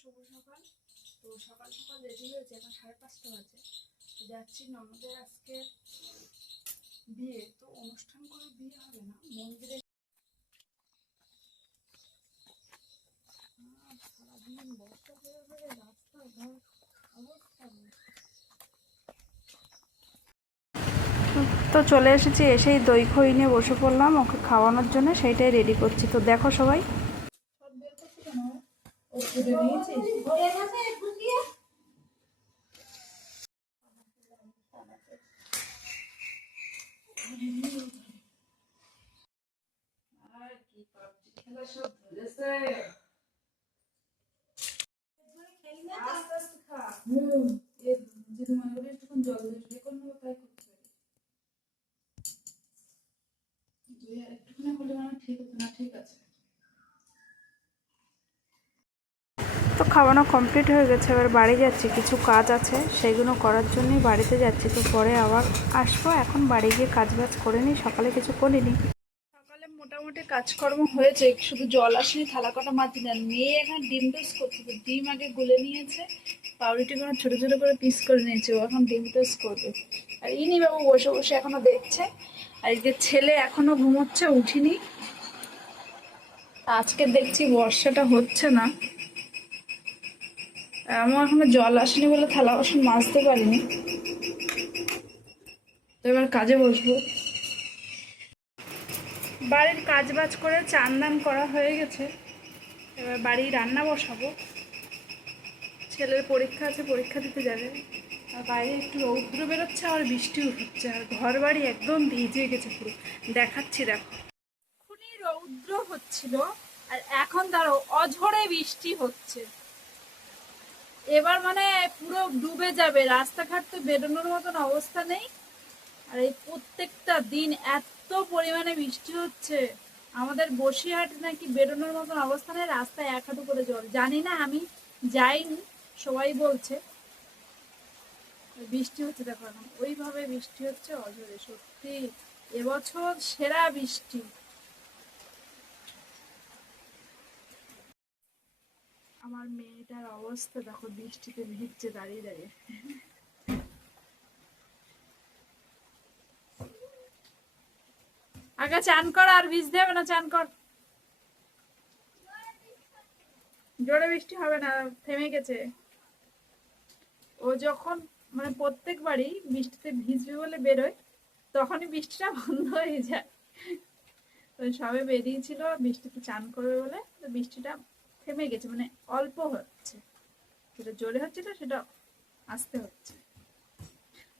শুভ সকাল। তো সকাল সকাল রেডি হয়েছে, এখন 5:30 বাজে। তো যাচ্ছি ননদের আজকে বিয়ে, তো অনুষ্ঠান করে বিয়ে হবে না, মন্দিরে। সারাদিন বর্ষা হয়ে হয়ে রাস্তাঘাট অবস্থা নেই। তো চলে এসেছি, এসেই দই খই নিয়ে বসে পড়লাম ওকে খাওয়ানোর জন্য, সেইটাই রেডি করছি। তো দেখো সবাই সব বের করছি কেন ও তুলে নিয়েছি। আর কি পাবজি খেলা সব ধরেছে। আস্তে আস্তে খা। এ যদি মনে করি একটুক্ষণ জল দিয়ে যে কোনো তাই করতে পারি। দুই আর একটুখানি হলে মানে ঠিক হতো না। ঠিক আছে। তো খাওয়ানো কমপ্লিট হয়ে গেছে, এবার বাড়ি যাচ্ছি, কিছু কাজ আছে সেগুলো করার জন্যই বাড়িতে যাচ্ছি। তো পরে আবার আসবো, এখন বাড়ি গিয়ে কাজ বাজ করে নিই, সকালে কিছু করিনি। সকালে মোটামুটি কাজকর্ম হয়েছে, শুধু জল আসেনি, থালা কটা মাজি না। মেয়ে এখন ডিম টোস্ট করছে, তো ডিম আগে গুলে নিয়েছে, পাউরুটিগুলো ছোটো ছোটো করে পিস করে নিয়েছে, ও এখন ডিম টোস্ট করবে। আর ইনি বাবু বসে বসে এখনো দেখছে, আর এই যে ছেলে এখনো ঘুমোচ্ছে, উঠিনি। আজকে দেখছি বর্ষাটা হচ্ছে না, আমার এখনো জল আসেনি বলে থালা বাসন মাজতে পারিনি। তো এবার কাজে বসবো। বাড়ির কাজ বাজ করে চান দান করা হয়ে গেছে, এবার বাড়ি রান্না বসাবো। ছেলের পরীক্ষা আছে, পরীক্ষা দিতে যাবে। আর বাইরে একটু রৌদ্র বেরোচ্ছে, আর বৃষ্টিও হচ্ছে, আর ঘর বাড়ি একদম ভিজে গেছে পুরো। দেখাচ্ছি দেখো, এখনই রৌদ্র হচ্ছিল আর এখন ধরো অঝরে বৃষ্টি হচ্ছে। এবার মানে পুরো ডুবে যাবে রাস্তাঘাট, তো বেরোনোর মতন অবস্থা নেই। আর এই প্রত্যেকটা দিন এত পরিমাণে বৃষ্টি হচ্ছে, আমাদের বসিরহাট নাকি বেরোনোর মতন অবস্থা নেই, রাস্তায় 1 হাঁটু করে জল। জানি না, আমি যাইনি, সবাই বলছে বৃষ্টি হচ্ছে। দেখো এখন ওইভাবে বৃষ্টি হচ্ছে অঝরে, সত্যি এবছর সেরা বৃষ্টি। আমার মেয়েটার অবস্থা দেখো, বৃষ্টিতে ভিজছে দাঁড়িয়ে দাঁড়িয়ে। আগে চান কর, আর ভিজতে হবে না, চান কর। জোরে বৃষ্টি হবে না, থেমে গেছে। ও যখন মানে প্রত্যেকবারই বৃষ্টিতে ভিজবে বলে বেরোয়, তখনই বৃষ্টিটা বন্ধ হয়ে যায়। তো সবে বেরিয়েছিল বৃষ্টিতে চান করবে বলে, তো বৃষ্টিটা থেমে গেছে, মানে অল্প হচ্ছে। যেটা জোরে হচ্ছে না সেটা আস্তে হচ্ছে।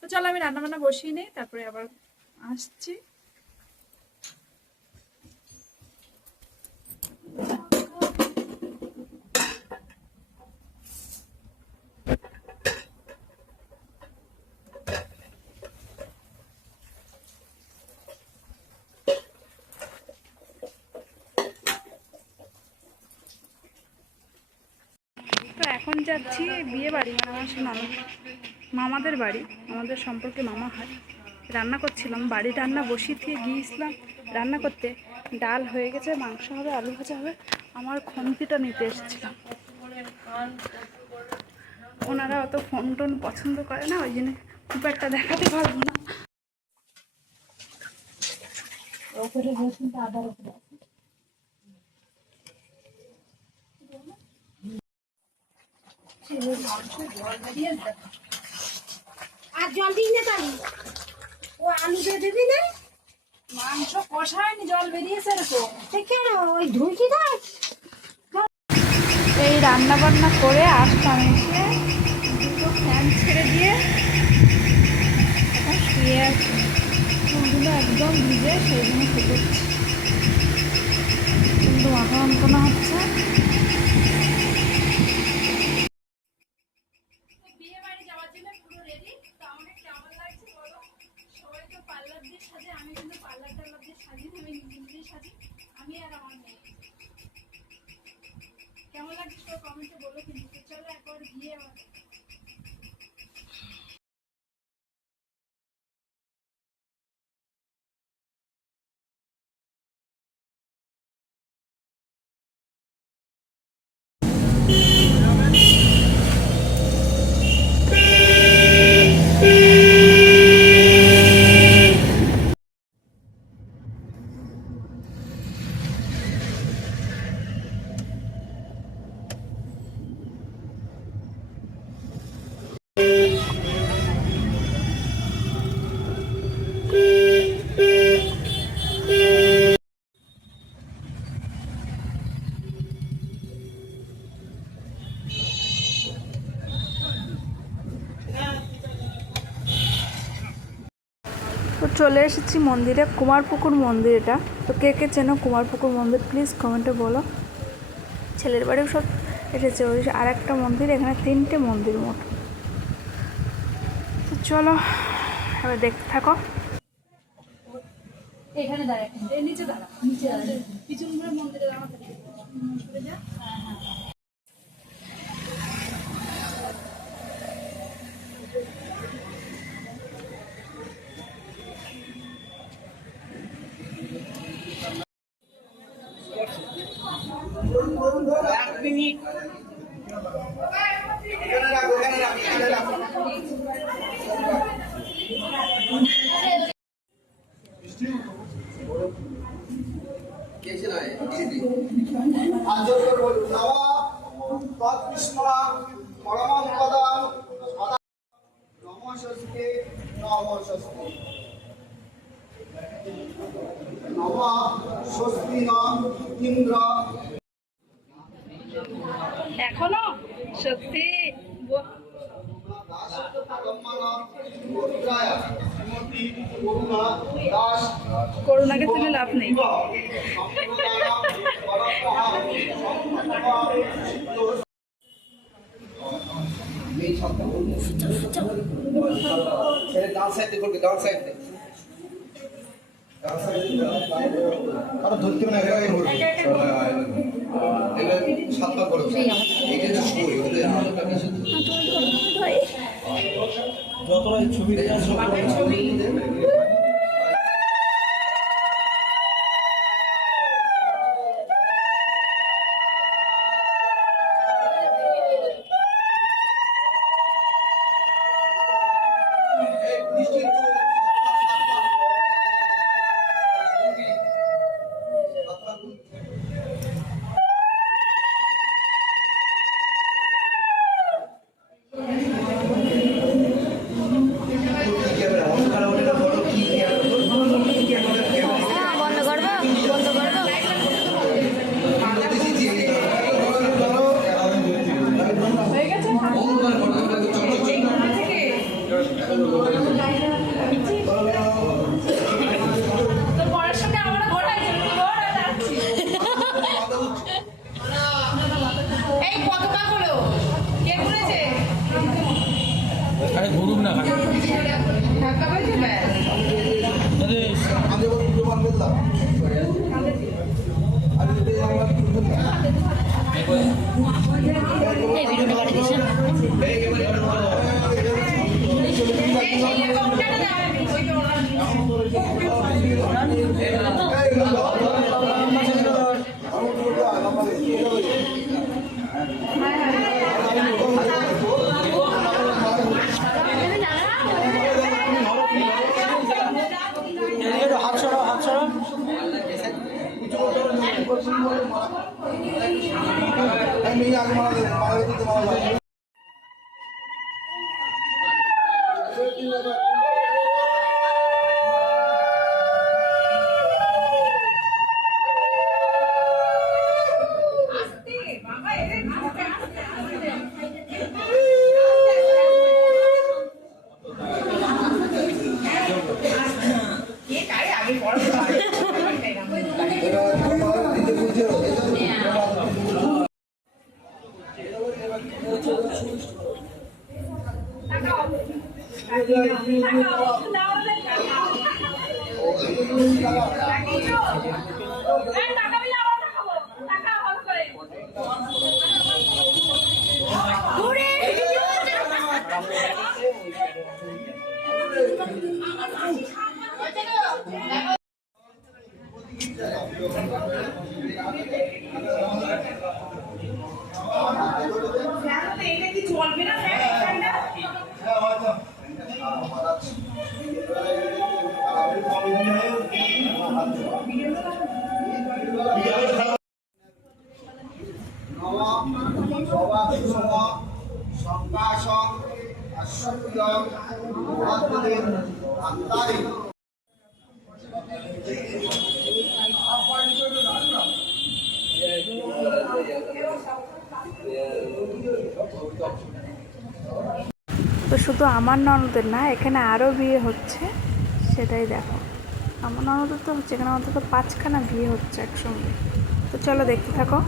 তো চলো আমি রান্না বান্না বসিয়ে নিই, তারপরে আবার আসছি। তো এখন যাচ্ছি বিয়ে বাড়ি, মানে আমার সে মামাদের বাড়ি, আমাদের সম্পর্কে মামা হয়। রান্না করছিলাম, বাড়ি রান্না বসিয়ে দিয়ে গিয়েছিলাম রান্না করতে। ডাল হয়ে গেছে, মাংস হবে, আলু ভাজা হবে। আমার খন্তিটা নিতে এসেছিলাম। ওনারা অত ফোন টোন পছন্দ করে না, ওই জন্য খুব একটা দেখাতে পারবো না। ওপরে রসুনটা আদার উপরে আর জল দিই না তাহলে ও আলু দিয়ে দিবি না, মাংস কষায়নি, জল বেরিয়েছে এরকম। কেন ওই ধুইছি দেয়। এই রান্না বান্না করে আসলাম, এসে দুটো ফ্যান ছেড়ে দিয়ে এখন শুয়ে আছি। চুলগুলো একদম ভিজে, সেই জন্য শুকোচ্ছি, কিন্তু মাথা যন্ত্রণা হচ্ছে। বিয়ে বাড়ি যাওয়ার জন্য পুরো রেডি। তো আমাকে কেমন লাগছে বলো? সবাই তো পার্লার দিয়ে সাজে, আমি কিন্তু পার্লার টার্লার দিয়ে সাজি না, আমি নিজে সাজি, আমি আর আমার মেয়ে। কেমন লাগছে সব কমেন্টে বলো কিন্তু। চলো একবার গিয়ে আমাকে চলে এসেছি মন্দিরে, কুমারপুকুর মন্দির এটা। তো কে কে চেনো কুমারপুকুর মন্দির প্লিজ কমেন্টে বলো। ছেলের বাড়িও সব এসেছে। ওই আর একটা মন্দির, এখানে 3টে মন্দির মোট। তো চলো এবার দেখতে থাকো। এখানে দাঁড়া, নিচে দাঁড়া, নিচে দাঁড়া, পিছন ঘুরে মন্দিরে দাঁড়াতে সরে যা। এখনো সত্যি করোনাকে তুলে লাভ নেই। ধরতে না সাতটা করে যতটা ছবি তো শুধু আমার ননদের না, এখানে আরও বিয়ে হচ্ছে। সেটাই দেখো। আমার ননদের তো হচ্ছে এখানে অন্তত 5খানা বিয়ে হচ্ছে একসঙ্গে। তো চলো দেখতে থাকো।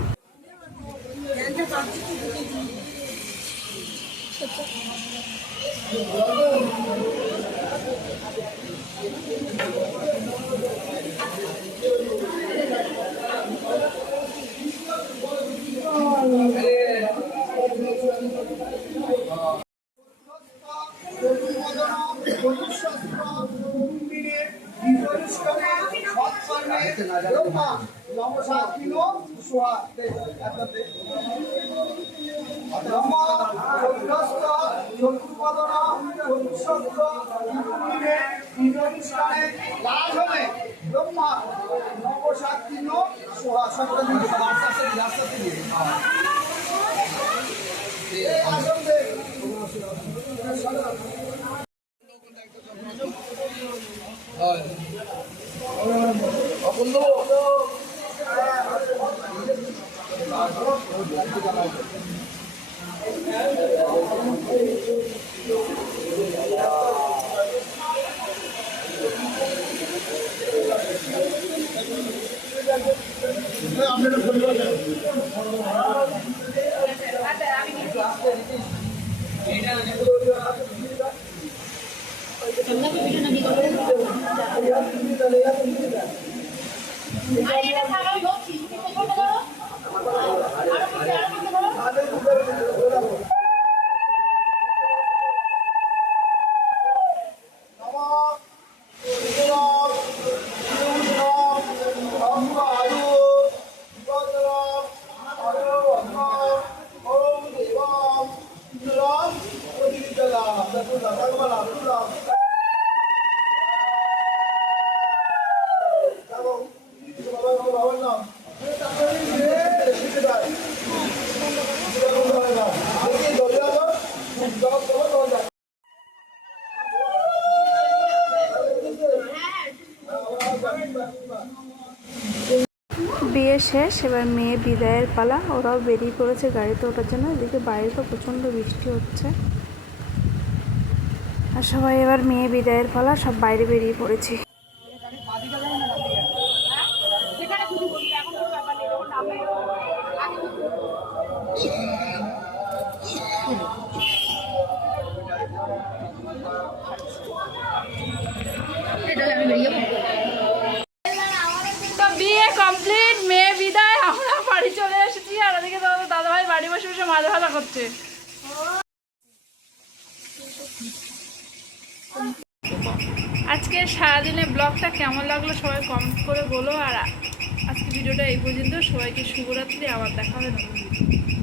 বিয়ে শেষ, এবার মেয়ে বিদায়ের পালা। ওরাও বেরিয়ে পড়েছে গাড়িতে ওঠার জন্য। এদিকে বাইরে তো প্রচণ্ড বৃষ্টি হচ্ছে, আর সবাই এবার মেয়ে বিদায়ের পালা, সব বাইরে বেরিয়ে পড়েছি। তো বিয়ে কমপ্লিট, মেয়ে বিদায়, আমরা বাড়ি চলে এসেছি। আর ওদিকে তো দাদাভাই বাড়ি বসে বসে মাছ ভাজা করছে। আজকে সারাদিনের ব্লগটা কেমন লাগলো সবাই কমেন্ট করে বলো। আর আজকে ভিডিওটা এই পর্যন্ত। সবাইকে শুভরাত্রি, আবার দেখা হবে নতুন ভিডিও।